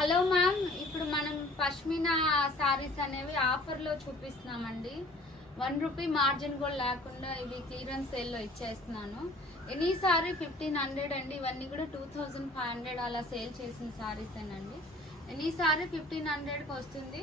Hello ma'am, ఇప్పుడు మనం పష్మినా సారీస్ అనేవి ఆఫర్లో చూపిస్తున్నామండి. 1 రూపీ మార్జిన్ కూడా లేకుండా ఇవి క్లియరెన్స్ సేల్లో ఇచ్చేస్తున్నాను. ఎనీ సారీ 1500 అండి. ఇవన్నీ కూడా 2500 అలా సేల్ చేసిన సారీస్ అండి. ఎనీ సారీ 1500కి వస్తుంది.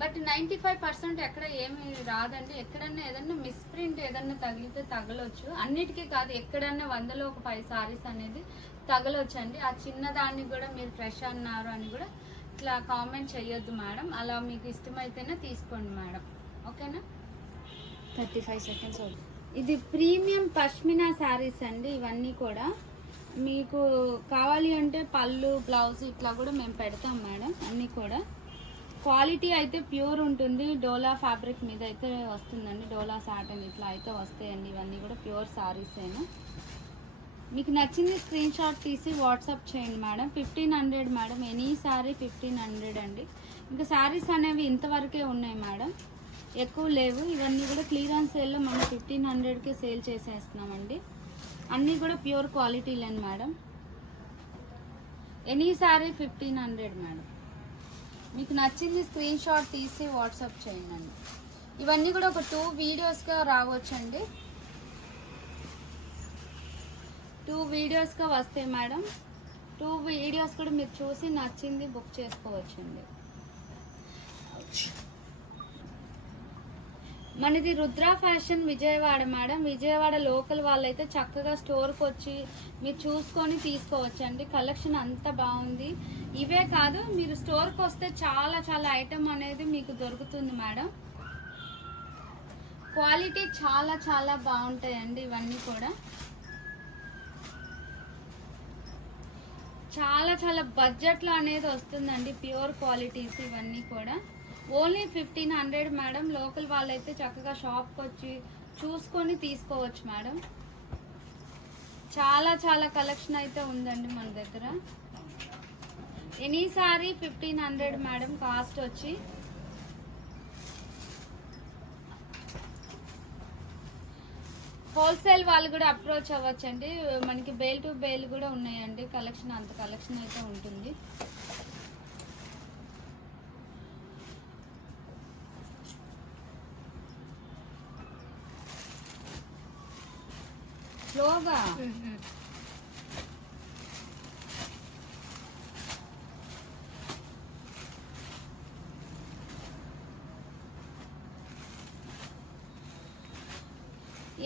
బట్ 95% ఎక్కడ ఏమి రాదండి. ఎక్కడన్నా ఏదన్నా మిస్ప్రింట్ ఏదన్నా తగిలితే తగలొచ్చు. అన్నిటికీ కాదు, ఎక్కడన్నా 100లో ఒక 5 సారీస్ అనేది తగలొచ్చండి. ఆ చిన్నదాన్ని కూడా మీరు ఫ్రెష్ అన్నారు అని కూడా ఇట్లా కామెంట్ చేయొద్దు మేడం. అలా మీకు ఇష్టమైతేనే తీసుకోండి మేడం, ఓకేనా? 35 సెకండ్స్. ఇది ప్రీమియం పష్మినా శారీస్ అండి. ఇవన్నీ కూడా మీకు కావాలి అంటే పళ్ళు, బ్లౌజ్ ఇట్లా కూడా మేము పెడతాం మేడం. అన్నీ కూడా క్వాలిటీ అయితే ప్యూర్ ఉంటుంది. డోలా ఫ్యాబ్రిక్ మీద అయితే వస్తుందండి. డోలా సాటన్ ఇట్లా అయితే వస్తాయండి. ఇవన్నీ కూడా ప్యూర్ శారీసేను. మీకు నచ్చింది స్క్రీన్ షాట్ తీసి వాట్సాప్ చేయండి మేడం. 1500 మేడం. ఎనీ శారీ 1500 అండి. ఇంకా శారీస్ అనేవి ఇంతవరకే ఉన్నాయి మేడం, ఎక్కువ లేవు. ఇవన్నీ కూడా క్లియరెన్స్ సేల్లో మనం 1500కే సేల్ చేసేస్తున్నామండి. అన్నీ కూడా ప్యూర్ క్వాలిటీలేను మేడం. Any sari 1500 madam. మీకు నచ్చింది స్క్రీన్ షాట్ తీసి వాట్సాప్ చేయండి. ఇవన్నీ కూడా ఒక 2 వీడియోస్గా రావచ్చండి. 2 వీడియోస్గా వస్తాయి మేడం. 2 వీడియోస్ కూడా మీరు చూసి నచ్చింది బుక్ చేసుకోవచ్చండి. మనది Rudra fashion Vijayawada madam. Vijayawada local వాళ్ళైతే చక్కగా స్టోర్కి వచ్చి మీరు చూసుకొని తీసుకోవచ్చండి. కలెక్షన్ అంత బాగుంది. ఇవే కాదు, మీరు స్టోర్కి వస్తే చాలా చాలా ఐటమ్ అనేది మీకు దొరుకుతుంది మేడం. క్వాలిటీ చాలా చాలా బాగుంటాయండి. ఇవన్నీ కూడా చాలా చాలా బడ్జెట్లో అనేది వస్తుందండి. ప్యూర్ క్వాలిటీస్ ఇవన్నీ కూడా ఓన్లీ 1500 మేడం. లోకల్ వాళ్ళైతే చక్కగా షాప్కి వచ్చి చూసుకొని తీసుకోవచ్చు మేడం. చాలా చాలా కలెక్షన్ అయితే ఉందండి మన దగ్గర. ఎనీ సారీ 1500 మేడం కాస్ట్ వచ్చి. హోల్సేల్ వాళ్ళు కూడా అప్రోచ్ అవ్వచ్చండి. మనకి బేల్ టు బేల్ కూడా ఉన్నాయండి. కలెక్షన్ అంత కలెక్షన్ అయితే ఉంటుంది. స్లోగా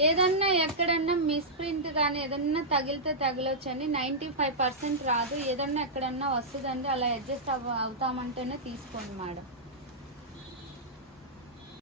ఏదన్నా ఎక్కడన్నా మిస్ప్రింట్ కానీ ఏదన్నా తగిలితే తగలొచ్చండి. 95% రాదు. ఏదన్నా ఎక్కడన్నా వస్తుందండి. అలా అడ్జస్ట్ అవుతామంటేనే తీసుకోండి మేడం.